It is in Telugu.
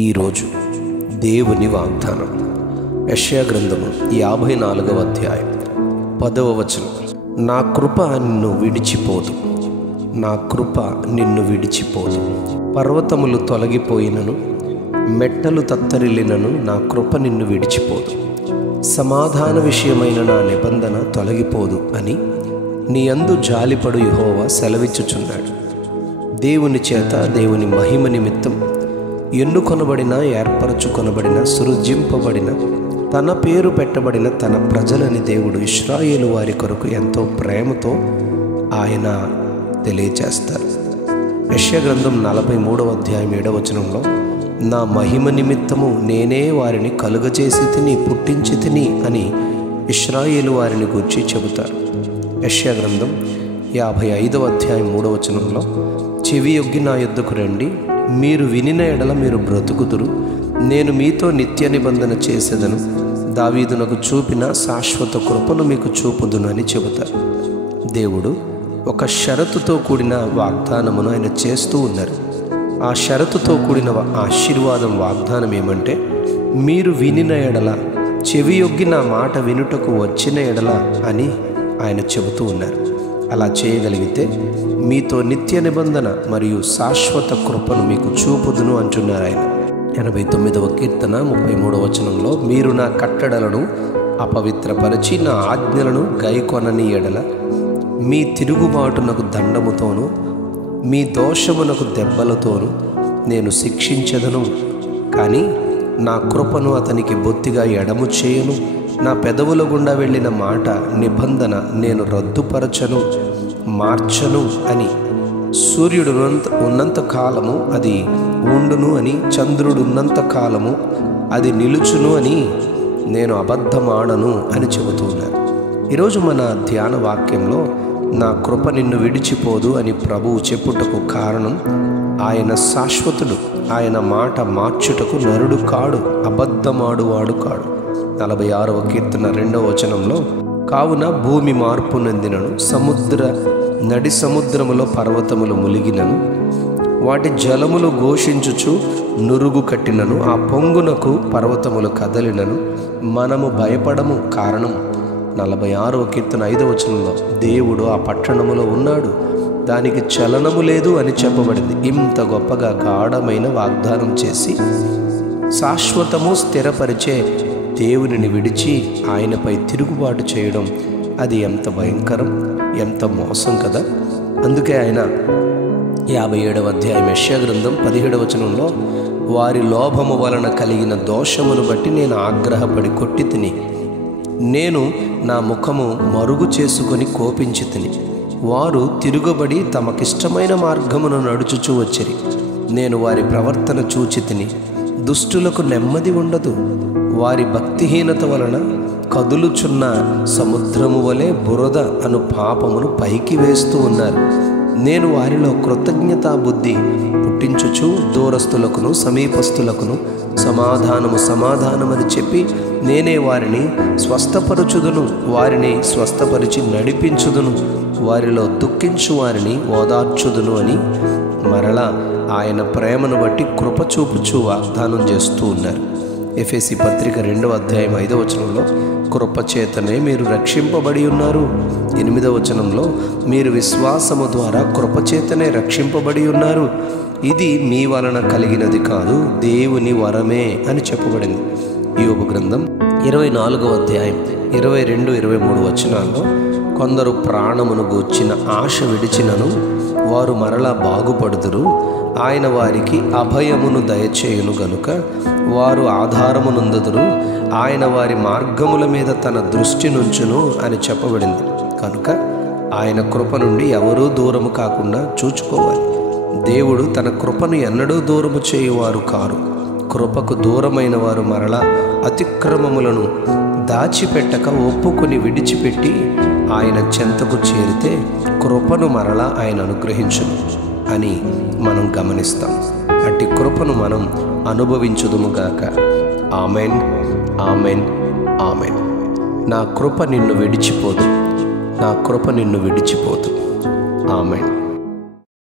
ఈరోజు దేవుని వాగ్దానం యెషయా గ్రంథము 54వ అధ్యాయం 10వ వచనం. నా కృప నిన్ను విడిచిపోదు, నా కృప నిన్ను విడిచిపోదు. పర్వతములు తొలగిపోయినను, మెట్టలు తత్తరిల్లినను నా కృప నిన్ను విడిచిపోదు. సమాధాన విషయమైన నా నిబంధన తొలగిపోదు అని నీ యందు జాలిపడు యెహోవా సెలవిచ్చుచున్నాడు. దేవుని చేత, దేవుని మహిమ నిమిత్తం ఎన్నుకొనబడిన, ఏర్పరచుకొనబడిన, సృజింపబడిన, తన పేరు పెట్టబడిన తన ప్రజలని దేవుడు ఇశ్రాయేలు వారి కొరకు ఎంతో ప్రేమతో ఆయన తెలియచేస్తారు. యెషయా గ్రంథం 43వ అధ్యాయం 7వ వచనంలో, నా మహిమ నిమిత్తము నేనే వారిని కలుగజేసి తిని, పుట్టించి తిని అని ఇశ్రాయేలు వారిని గురించి చెబుతారు. యెషయా గ్రంథం 55వ అధ్యాయం 3వ వచనంలో, చెవి యొగ్గి నా యొద్దకు రండి, మీరు వినిన ఎడల మీరు బ్రతుకుదురు, నేను మీతో నిత్య నిబంధన చేసేదను, దావీదునకు చూపిన శాశ్వత కృపను మీకు చూపుదును అని చెబుతారు. దేవుడు ఒక షరతుతో కూడిన వాగ్దానమును ఆయన చేస్తూ ఉన్నారు. ఆ షరతుతో కూడిన ఆశీర్వాదం, వాగ్దానం ఏమంటే, మీరు వినిన ఎడల, చెవి యొగ్గి నా మాట వినుటకు వచ్చిన ఎడల అని ఆయన చెబుతూ ఉన్నారు. అలా చేయగలిగితే మీతో నిత్య నిబంధన మరియు శాశ్వత కృపను మీకు చూపుదును అంటున్నారు ఆయన. 89వ కీర్తన 33వ వచనంలో, మీరు నా కట్టడలను అపవిత్రపరిచి నా ఆజ్ఞలను గైకొనని ఎడల మీ తిరుగుబాటునకు దండముతోనూ మీ దోషమునకు దెబ్బలతోనూ నేను శిక్షించెదను, కానీ నా కృపను అతనికి బొత్తిగా ఎడము చేయను, నా పెదవుల గుండా వెళ్ళిన మాట నిబంధన నేను రద్దుపరచను, మార్చను అని. సూర్యుడు ఉన్నంత కాలము అది ఉండును అని, చంద్రుడు ఉన్నంత కాలము అది నిలుచును అని నేను అబద్ధమాడను అని చెబుతూ ఉన్నారు. ఈరోజు మన ధ్యాన వాక్యంలో నా కృప నిన్ను విడిచిపోదు అని ప్రభువు చెప్పుటకు కారణం, ఆయన శాశ్వతుడు, ఆయన మాట మార్చుటకు నరుడు కాడు, అబద్ధమాడువాడు కాడు. 46వ కీర్తన 2వ వచనంలో, కావున భూమి మార్పు నొందినను, నడి సముద్రములో పర్వతములు ములిగినను, వాటి జలములు ఘోషించుచు నురుగు కట్టినను, ఆ పొంగునకు పర్వతములు కదలినను మనము భయపడము. కారణం 46వ కీర్తన 5వ వచనంలో, దేవుడు ఆ పట్టణములో ఉన్నాడు, దానికి చలనము లేదు అని చెప్పబడింది. ఇంత గొప్పగా గాఢమైన వాగ్దానం చేసి శాశ్వతము స్థిరపరిచే దేవునిని విడిచి ఆయనపై తిరుగుబాటు చేయడం, అది ఎంత భయంకరం, ఎంత మోసం కదా. అందుకే ఆయన 57వ అధ్యాయం యెషయా గ్రంథం 17వ వచనంలో, వారి లోభము వలన కలిగిన దోషమును బట్టి నేను ఆగ్రహపడి కొట్టి తిని, నేను నా ముఖము మరుగు చేసుకొని కోపించి తిని, వారు తిరుగుబడి తమకిష్టమైన మార్గమును నడుచుచూ వచ్చిరి, నేను వారి ప్రవర్తన చూచి తిని, దుష్టులకు నెమ్మది ఉండదు, వారి భక్తిహీనత వలన కదులుచున్న సముద్రము వలె బురద అను పాపమును పైకి వేస్తూ ఉన్నారు. నేను వారిలో కృతజ్ఞతా బుద్ధి పుట్టించుచు దూరస్తులకును సమీపస్తులకును సమాధానమని చెప్పి నేనే వారిని స్వస్థపరచుదును, వారిని స్వస్థపరిచి నడిపించుదును, వారిలో దుఃఖించు వారిని ఓదార్చుదును అని మరలా ఆయన ప్రేమను బట్టి కృప చూపుచు వాగ్దానం చేస్తూ ఉన్నారు. ఎఫెసీ పత్రిక 2వ అధ్యాయం 5వ వచనంలో, కృపచేతనే మీరు రక్షింపబడి ఉన్నారు. 8వ వచనంలో, మీరు విశ్వాసము ద్వారా కృపచేతనే రక్షింపబడి ఉన్నారు, ఇది మీ వలన కలిగినది కాదు, దేవుని వరమే అని చెప్పబడింది. యోబు గ్రంథం 24వ అధ్యాయం 22, 23 వచనాల్లో, కొందరు ప్రాణమును గూర్చిన ఆశ విడిచినను వారు మరలా బాగుపడుదురు, ఆయన వారికి అభయమును దయచేయును గనుక వారు ఆధారమునందుదురు, ఆయన వారి మార్గముల మీద తన దృష్టి నుంచును అని చెప్పబడింది. కనుక ఆయన కృప నుండి ఎవరూ దూరము కాకుండా చూచుకోవాలి. దేవుడు తన కృపను ఎన్నడూ దూరము చేయువారు కారు. కృపకు దూరమైన వారు మరలా అతిక్రమములను దాచిపెట్టక ఒప్పుకొని విడిచిపెట్టి ఆయన చెంతకు చేరితే కృపను మరలా ఆయన అనుగ్రహించును అని మనం గమనిస్తాం. అట్టి కృపను మనం అనుభవించుదుముగాక. Amen, amen, amen. నా కృప నిన్ను విడిచిపోదు, నా కృప నిన్ను విడిచిపోదు. ఆమెన్.